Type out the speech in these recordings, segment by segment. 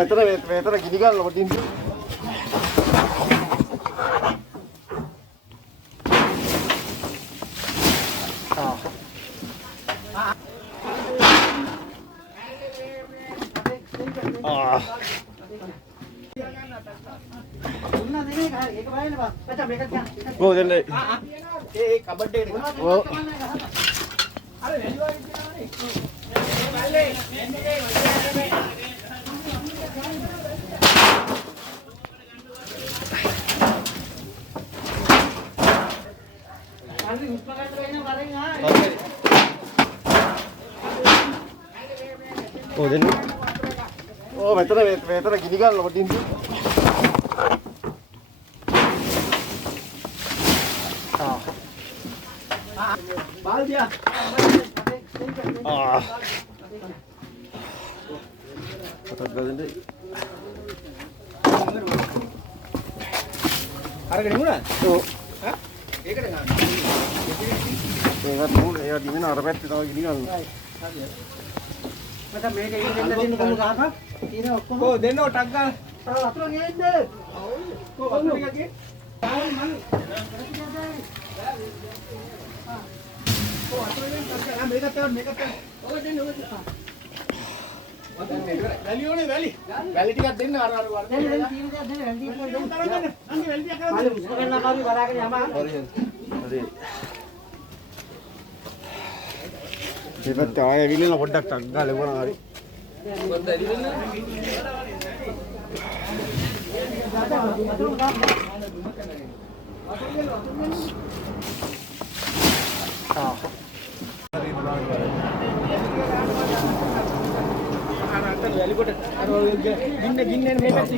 මෙතන ගිනි ගන්න කොටින්. Oh, then eh kabadde eකට. Oh. අර වැලිවා විදිනානේ. වැල්ලේ මෙන්නේ අන්න උත්පකට වෙන වරෙන් ආ. Oh, then. Oh, මෙතන ගිනි ගන්න කොටින්. Baldia. Patag gawin deh. Harga ni murah? Oh. Hah? Eka dengan. Eka tu, eka di mana arah pet tahu gini kan? Macam mereka ini dengan kamu apa? Ini apa? Oh, deno tanggal. Tahu apa lagi ini? Oh, apa lagi? Tahu mana? Oh, atau ini tanggal. Mereka tahu. Oh, deno. වැලි ඕනේ වැලි. වැලි ටිකක් දෙන්න අර අර. දෙන්න තියෙන දේ දෙන්න වැලි ටිකක් දෙන්න. අංගේ වැලි ටිකක් කරලා දෙන්න. මුස්කරන්න කාරි බලාගෙන යම. හරි. ඉතින් ආයෙ ඇවිල්ලා පොඩ්ඩක් ටක් ගාලා ලැබුණා හරි. මොකද ඇවිල්ලා? වැලි කොට අර ගින්නේ මේකට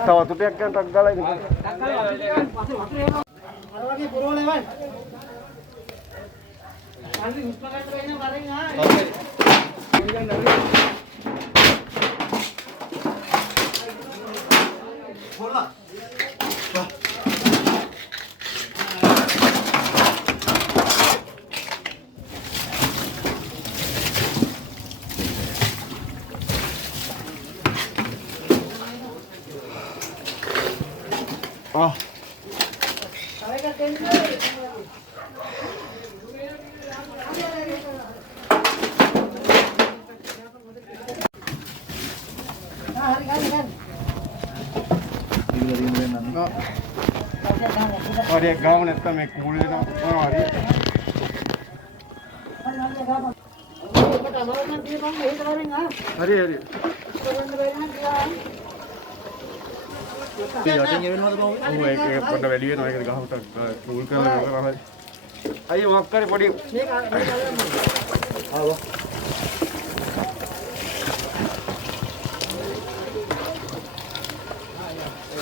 තව තුටයක් ගන්න ටක් ගාලා ඉන්න. ටක් ගාලා පස්සේ වතුර එනවා. අර වගේ පුරවල එවන්න. අන්ති උස්පකට වෙන වරෙන් ආ. හොලා. Ah. और एक गाँव ने तब एक कूड़े ना हमारी हरी हरी वो एक बंदा वैली है ना एक गाँव तक कूल कर रहा है आइए वहाँ कर पड़ी हाँ वो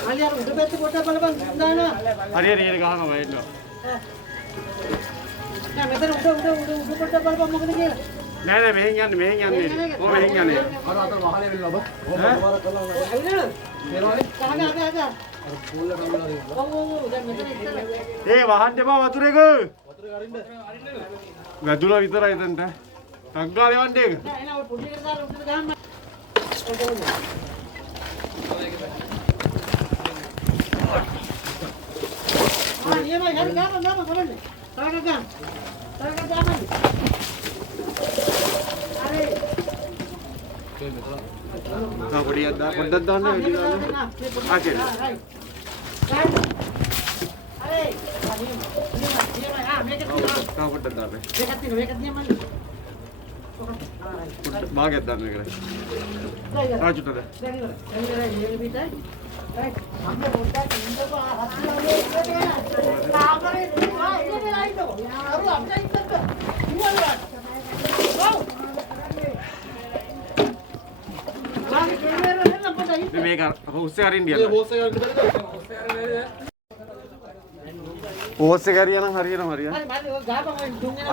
हरी यार उधर बैठ के बोटा पल बंद ना हरी हरी ये कहाँ का भाई लो क्या मैं तेरे उधर बोटा पल बंद मुकने के नहीं महंगा नहीं वो महंगा नहीं और आता वहाँ ले लो बस वो दोबारा चला कहाँ पे आजा ए वाहन जमा वतुरे को वतुला वितर आये तंटे टग्गा लेवन देख ये भाई घर जा खबर नहीं तारा का अरे हाँ बढ़िया दा पद्धत दान है जी दान आके अरे ये भाई हाँ मैं कितना हाँ पद्धत दान है मैं कितनी मन बाग है दान वगैरह हाँ चुटा दे ये भी था हमने बोलता है इनको तो हाथ में काम करे ये भी लाई दो यार अपना इज्जत क्यों वाला वाह मेगा होशियार इंडिया होशियार ना हरियाणा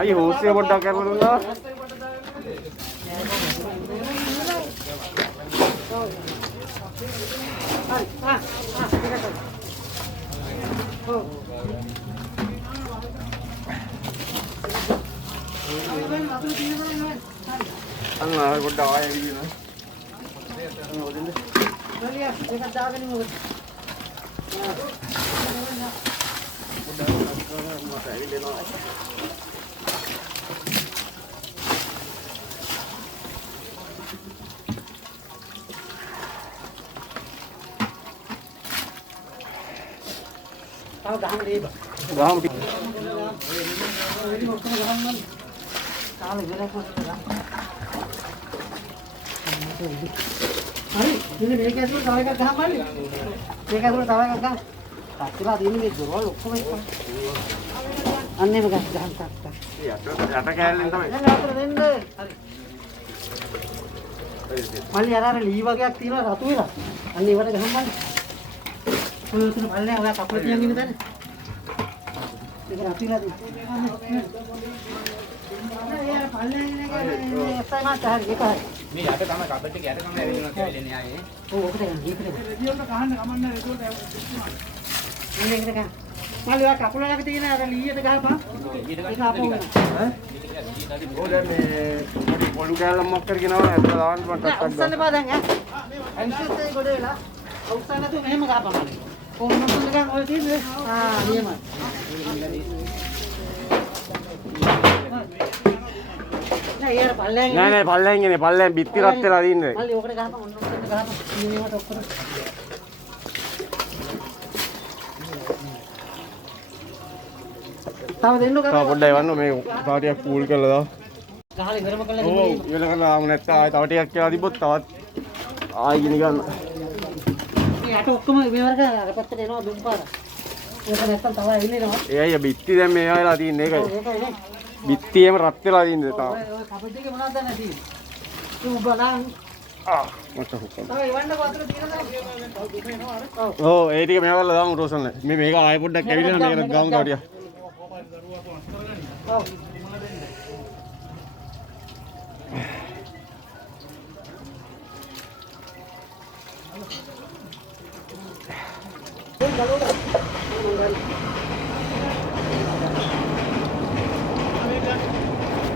आई होशियार बड़ा कर दूंगा අන්න ආයෙ පොඩ්ඩක් ආයෙ විදිනවා. ඒකත් දාගෙන මොකද? මට ඇවිල්ලා තව ගහන්න දෙයිබ. ගහමු ටික. ඔක්කොම ගහන්න. කාලේ ඉවරයි කොහොමද? හරි ඉතින් මේක ඇතුළේ තව එකක් ගහන්න බෑ. මේක ඇතුළේ තව එකක් ගහන්න. තාත්තලා දින්නේ මේ දොරවල් ඔක්කොම එක. අන්නේම ගහන්න තාත්තා. යට කෑල්ලෙන් තමයි. දැන් අතර දෙන්න. හරි. මල්ලි අර ලී වගේක් තියෙනවා රතු වෙලා. අන්න ඒවට ගහන්න බෑ. ඔය උතුර බලන්නේ ඔයා කපල තියන් ඉන්න තැන. ඒක රතුලා තියෙනවා. නෑ පල්ලෙන් ඉන්නේ මේ එස්සයි මාත් හරි ඒක හරි. මේ යට තමයි කබඩ් එක යට තමයි ඇවිල්ලා කියලා ආයේ. ඔව් ඔකට යන්න දීපේ. රෙදියට ගහන්න කමන්නේ ඒකට මේකට ගන්න. මල්ලි ඔයා කකුල ළඟ තියෙන අර ලීයට ගහපන්. ඒක ආපහු ගන්න. ඕ දැන් මේ පොඩි පොළු කෑල්ලක් මොක් කර කියනවා ඇදලා දාන්න මට ටක් අවසන් බා දැන් ඈ. අනිත් ඒ ගොඩ වෙලා අවසන් නැතුව මෙහෙම ගහපන්. කොහොමද ගන්න ඔය තියෙන්නේ? ආ නියමයි. නෑ පල්ලෙන් නෑ පල්ලෙන් ඉන්නේ පල්ලෙන් බිත්ති රත් වෙලා තින්නේ. මල්ලි ඔකට ගහපන් ඔන්න ඔකට ගහපන්. නියමයට ඔක්කොම. තව දෙන්නු තව පොඩ්ඩක් එවන්න මේ තව ටිකක් කූල් කරලා දාන්න. ගහලා ඉවරම කළා ඔව් ඉවර කරලා ආමු නැත්නම් ආයෙ තව ටිකක් කියලා තිබ්බොත් තවත් ආයෙ ගිනි ගන්න. මේ යට ඔක්කොම මේවරක අර පැත්තට එනවා දුම් පාර. ඒක නැත්තම් තව ඇවිල්ලා ඒ අයියා බිත්ති දැන් මේ වෙලා තින්නේ ඒකයි. ඒකයි නේ. බිත්ති එහෙම රත් වෙලා තින්නේ තාම. ඔය කබඩ් එකේ මොනවද දැන් තියෙන්නේ? ඌ බලන්න. ආ මට හුක්කන. තව එවන්න වතුර තියෙනවද? ඔව් ඒ ටික මේවල දාමු රෝසන් මේ මේක ආයෙ පොඩ්ඩක් ඇවිල්ලා මේක ගාමු තව ටිකක්. ඔව්.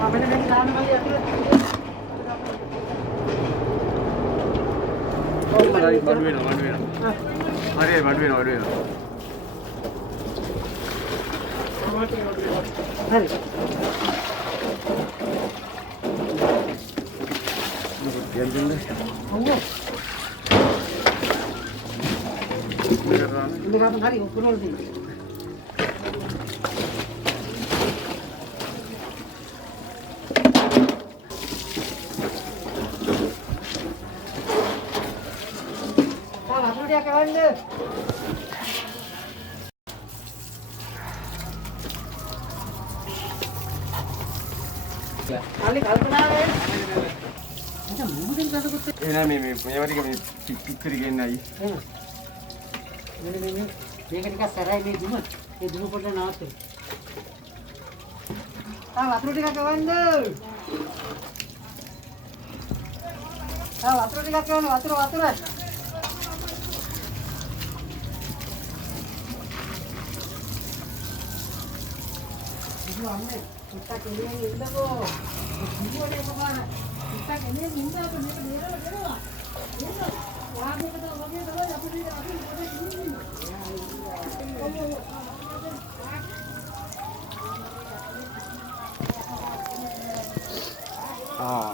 අපිට මේ දාන්න මල්ලි අතුරේ. හරි බඩු වෙනවා. හරි බඩු වෙනවා. හරි. යන්නේ. ඔව්. ඉන්න ගාපන් හරි උකුරවල තියෙන්නේ. ටිකක් එවන්න. අලි කල්පනා වෙන්න. මචං මොකද කරගත්තේ? එහෙනම් මේ ටික මේ පික්කරි ගෙන්න අයි. මේක ටිකක් සරයි මේ දුම. ඒ දුම පොඩ්ඩක් නවත්තන්න. වතුර ටිකක් එවන්න. වතුර ටිකක් එවන්න වතුර. අම්මේ ඉස්සක් එළියෙන් ඉන්නකෝ ජීවනේ කොහොමද ඉස්සක් එළියෙන් ඉන්නකොට මේක නේරව දෙනවා ඒක වාහනයකට වගේ තමයි අපිට ආ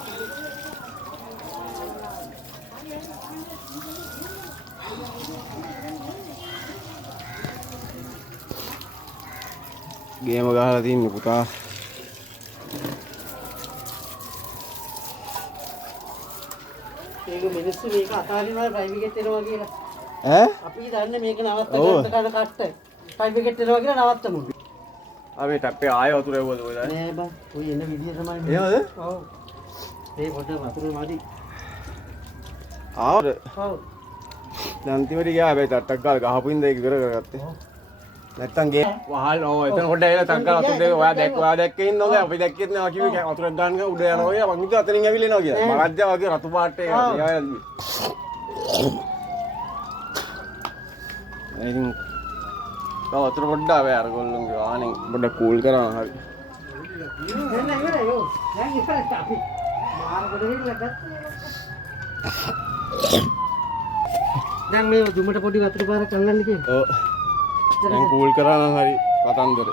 ගේම ගහලා තින්නේ පුතා. ඒක මිනිස්සු මේක අතාරිනවා ඩ්‍රයිවිං එකෙත් එනවා කියලා. ඈ? අපි දන්නේ මේක නවත්ත ගන්න කන කට්ට. ඩ්‍රයිවිං එකෙත් එනවා කියලා නවත්තමු. ආ මේ ටැප්පේ ආයෙ වතුර එවුවද ඔය දැන්? නෑ බං. ඔය එන විදිය තමයි. එහෙමද? ඔව්. මේ පොඩ්ඩක් වතුර මදි. ආවද? ඔව්. අන්තිමට ගියා හැබැයි ටට්ටක් ගාලා ගහපු ඉඳ ඒක ඉවර කරගත්තේ. නැත්තම් ගේ වහල් ඔව් එතන පොඩ්ඩක් ඇවිල්ලා ටක් ගාලා වතුර දෙක ඔයා දැක්කේ ඉන්න හොඳයි අපි දැක්කෙත් නෑ කිව්වේ වතුරක් ගන්න උඩ යනවා කියලා මං හිතුවා අතනින් ඇවිල්ලා එනවා කියලා. මගද්දා වගේ රතු පාට එක තියාගෙන ඉතින් තව වතුර පොඩ්ඩක් ආවේ අර ගොල්ලන්ගේ වාහනේ පොඩ්ඩක් කූල් කරනවා හරි. එන්න ඉවරයි. දැන් ඉස්සරහට අපි මාර කොට ගිහලා ගත්තා. දැන් මේ දුමට පොඩි වතුර පාරක් අල්ලන්න කියලා. ඔව්. දැන් කූල් කරා නම් හරි කතන්දර.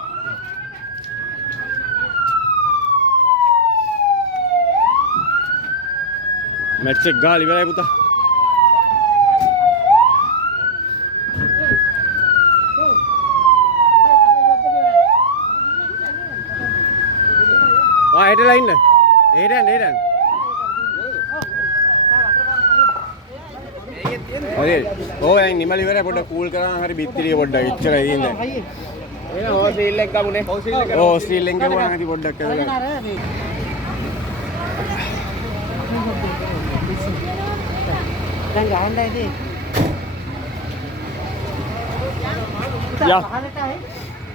මැච් එක ගාලා ඉවරයි පුතා. ආ හෙටලා ඉන්න. හෙටන්. හරි. ඕ දැන් නිමල ඉවරයි පොඩ්ඩක් කූල් කරා නම් හරි බිත්තිරිය පොඩ්ඩක් ඉච්චරයි ඉන්නේ. එහෙනම් ඕස්ට්‍රේලියාව එක ගමුනේ. ඕස්ට්‍රේලියාවෙන් ගමුවා නම් පොඩ්ඩක් කරලා. දැන් ගහන්නයි ඉතින්. යා. පහලට ආයි.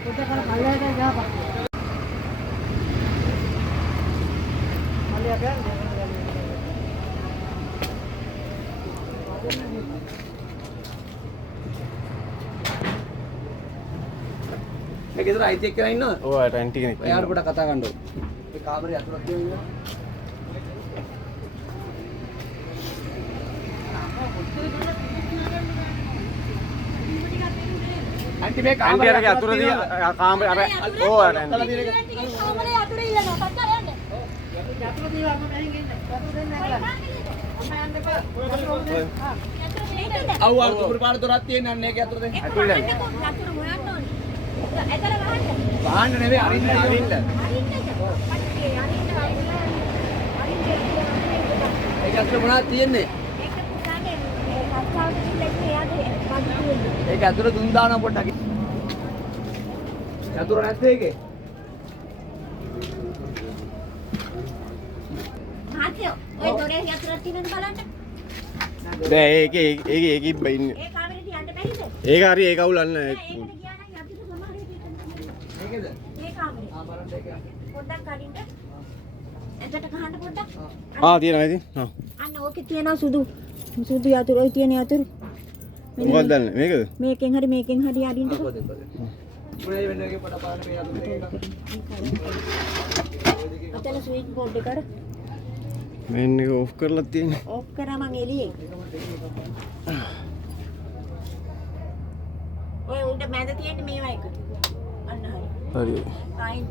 පොඩ්ඩක් අර පල්ලෙහාට ගහපන්. පල්ලෙහාට යන්න. මේ ගෙදර අයිති එක්කලා ඉන්නවද? ඔව් ටැන්ටි කෙනෙක්. ඔයාට පොඩක් කතා කරන්න ඕන. මේ කාමරේ අතුරක් තියෙනවා. අන්ති මේ කාමරේ අතුරදී කාමරේ අර ඕ අර කාමරේ අතුරේ ඉල්ලනවා පස්සට යන්න. යතුරු දීලා අම්ම මෙහෙන් ඉන්න. යතුරු දෙන්න නැගලා. අම්ම යන්න එපා. අව් අතුරු පාර දොරක් තියෙන අන්න ඒක අතුරු දෙන්න. ඇතුළේ යතුරු හොයන්න ඕනේ. එතන වහන්න. වහන්න නෙවෙයි අරින්න. අරින්න. ඒක අතුරු මොනවද තියෙන්නේ? ඒක පුතාගේ හස්තාවට ඉල්ලන්නේ යාගේ බඩු තියෙන්නේ. ඒක අතුරු දුන් දානවා පොඩ්ඩක්. අතුරු නැද්ද ඒකේ? මහත්තයෝ ඔය දොරේ යතුරුක් තියෙනවද බලන්න. දැන් ඒකේ ඉබ්බ ඉන්නේ. ඒ කාමරේ තියන්න බැරිද? ඒක හරි ඒක අවුලන්න. ඒකට ගියා නම් යතුරු සමහර විට ඒකද? ඒ කාමරේ. ආ බලන්න ඒක. පොඩ්ඩක් අරින්න. එතට ගහන්න පොඩ්ඩක්. ආ තියෙනවා ඉතින්. ආ. අන්න ඕකේ තියෙනවා සුදු යතුරු. ඔය තියෙන යතුරු. මොකක්ද දන්නේ මේකද? මේකෙන් හරි අරින්න. මොනේ වෙන එකේ පොඩ පාන මේ අතුරු දෙක. අතන ස්විච් බෝඩ් එක අර මේන් එක ඔෆ් කරලා තියෙන්නේ. ඔෆ් කරා මං එළියේ. ඔය උඩ මැද තියෙන්නේ මේවා එක. අන්න හරි. හරි. ආයින්ද.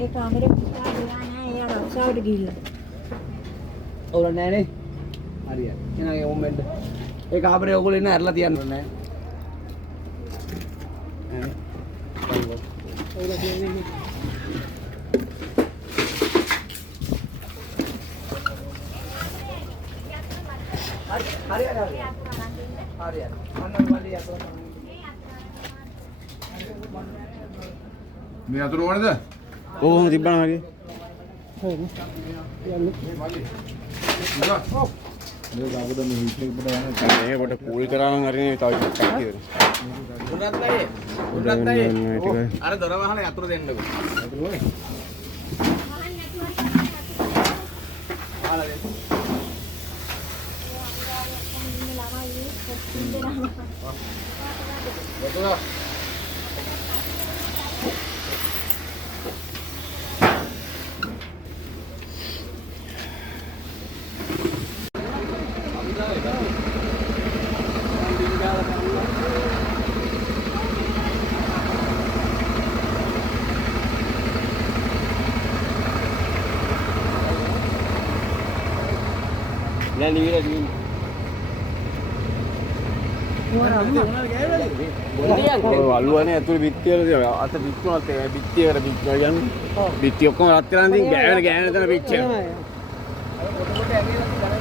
ඒ කාමරේ පුතා ගියා නෑ. එයා රක්ෂාවට ගිහිල්ලා. ඔව් නෑනේ. හරියට. එහෙනම් ඒ මොමෙන්ට්. ඒ කාමරේ ඔයගොල්ලෝ ඉන්න ඇරලා තියන්න ඕනේ. මේ අතුරු ඕනේද? ඕම තිබ්බනම් හරි. මේක පොඩ කූල් කරා නම් හරිනේ තව ටිකක් ඉවරයි. දුන්නත් නැහැ. අර දොර වහලා අතුරු දෙන්නකෝ. අතුරු ඕනේ. ආලා දෙන්න. වතුර. දැන් ඉවරයි. අලුවනේ ඇතුලේ බිත්තිය වල තියෙනවා. අත බිත්තුනත් ඒ බිත්තිය කර බිත්තිය යන්නේ. බිත්තිය ඔක්කොම රත් කරලා ඉතින් ගෑවෙන තැන පිච්චෙනවා. පොඩ පොඩ ඇවිල්ලා